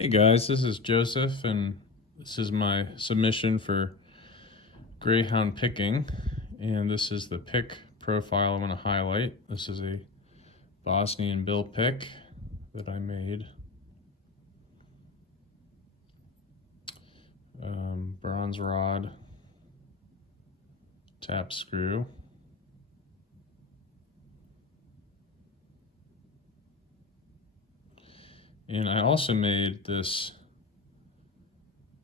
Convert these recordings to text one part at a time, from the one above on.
Hey guys, this is Joseph, and this is my submission for greyhound picking. And this is the pick profile I'm going to highlight. This is a Bosnian bill pick that I made. Bronze rod, tap screw. And I also made this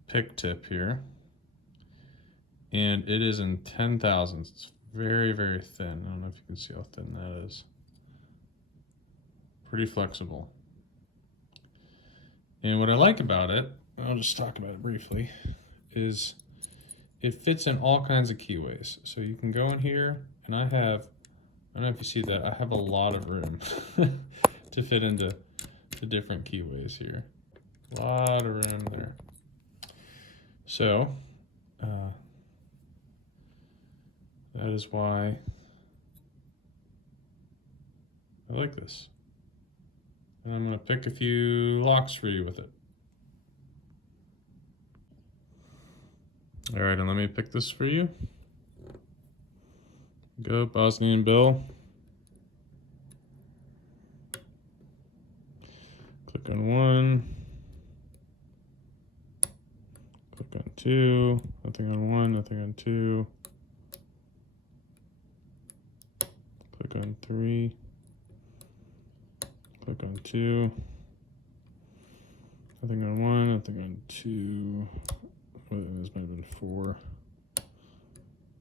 pick tip here, and it is in 10 thousandths. It's very, very thin. I don't know if you can see how thin that is. Pretty flexible. And what I like about it, I'll just talk about it briefly, is it fits in all kinds of keyways. So you can go in here, and I don't know if you see that, I have a lot of room to fit into the different keyways here. A lot of room there. So that is why I like this. And I'm going to pick a few locks for you with it. All right, and let me pick this for you. Go Bosnian bill. Click on one. Click on two. Nothing on one, nothing on two. Click on three. Click on two. Nothing on one, nothing on two. This might have been four.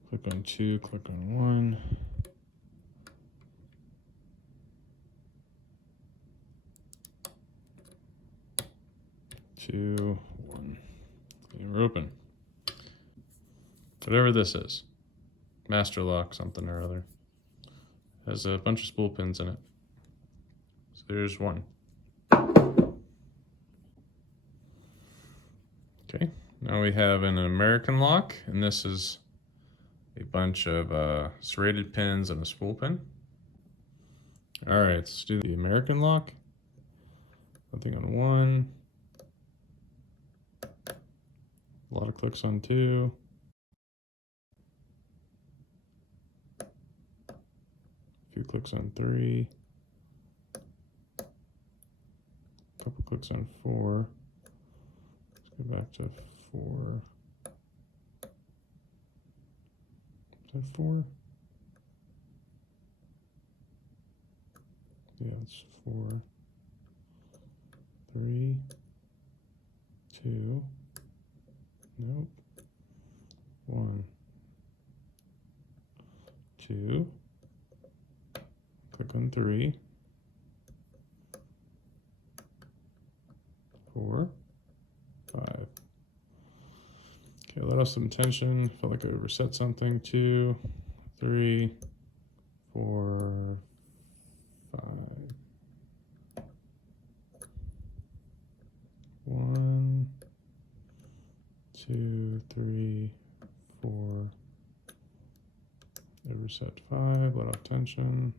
Click on two, click on one. Two, one. And we're open. Whatever this is. Master lock, something or other. Has a bunch of spool pins in it. So there's one. Okay, now we have an American lock, and this is a bunch of serrated pins and a spool pin. All right, let's do the American lock. Nothing on one. A lot of clicks on two. A few clicks on three. A couple clicks on four. Let's go back to four. Is that four? Yeah, it's four. Three. Two. Nope. One. Two. Click on three. Four. Five. Okay, let off some tension. Felt like I overset something. Two, three, four, five. One, two, three, four. Overset five. Let off tension.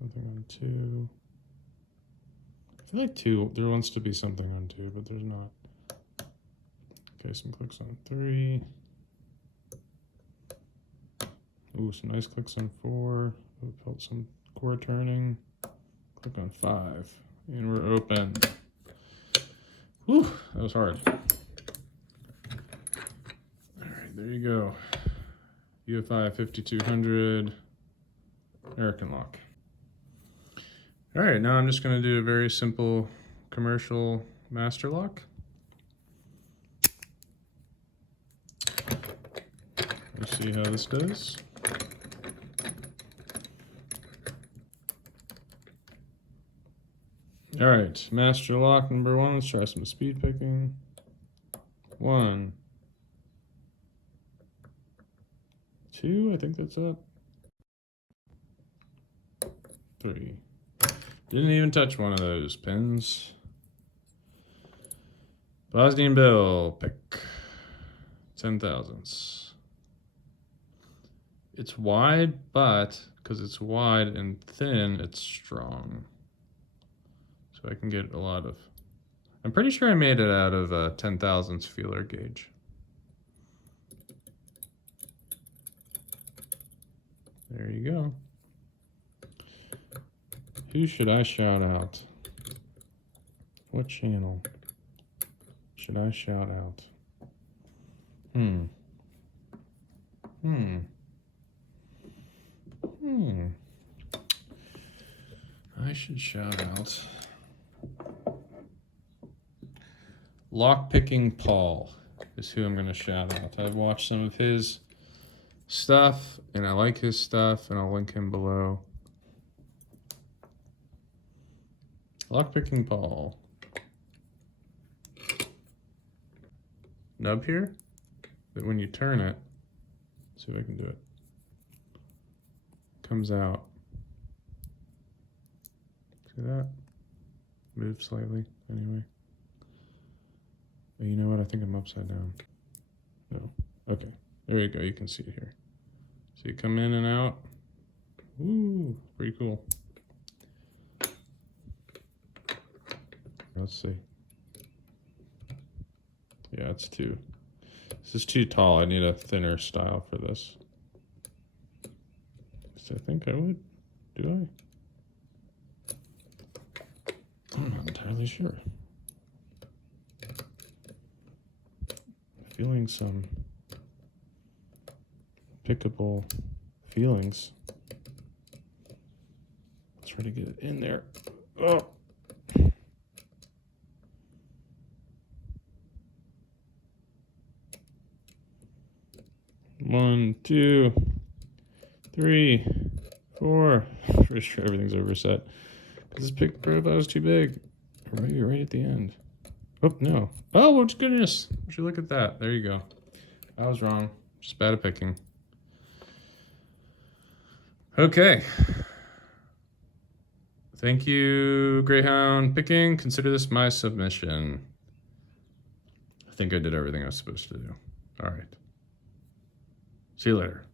Nothing on two. I feel like two, there wants to be something on two, but there's not. Okay, some clicks on three. Ooh, some nice clicks on four. Ooh, felt some core turning. Click on five, and we're open. Whew, that was hard. All right, there you go. UFI 5200 American lock. All right, now I'm just going to do a very simple commercial master lock. Let's see how this goes. All right, master lock number one. Let's try some speed picking. One, two, I think that's it. Three. Didn't even touch one of those pins. Bosnian bill pick. 10 thousandths. It's wide, but because it's wide and thin, it's strong. so I can get a lot of. I'm pretty sure I made it out of a 10 thousandths feeler gauge. There you go. Who should I shout out? What channel should I shout out? I should shout out Lockpicking Paul is who I'm going to shout out. I've watched some of his stuff and I like his stuff, and I'll link him below. Lockpicking Paul. Nub here, but when you turn it, see if I can do it, comes out. See that? Move slightly, anyway. Oh, you know what? I think I'm upside down. No. Okay. There you go. You can see it here. So you come in and out. Ooh, pretty cool. Let's see. Yeah, it's too. This is too tall. I need a thinner style for this. So I think I would. Do I? I'm not entirely sure. Feeling some pickable feelings. Let's try to get it in there. Oh. One, two, three, four. Pretty sure everything's overset. This pick profile is too big. Or maybe right at the end. Oh, no. Oh, goodness. Would you look at that? There you go. I was wrong. Just bad at picking. Okay. Thank you, Greyhound Picking. Consider this my submission. I think I did everything I was supposed to do. All right. See you later.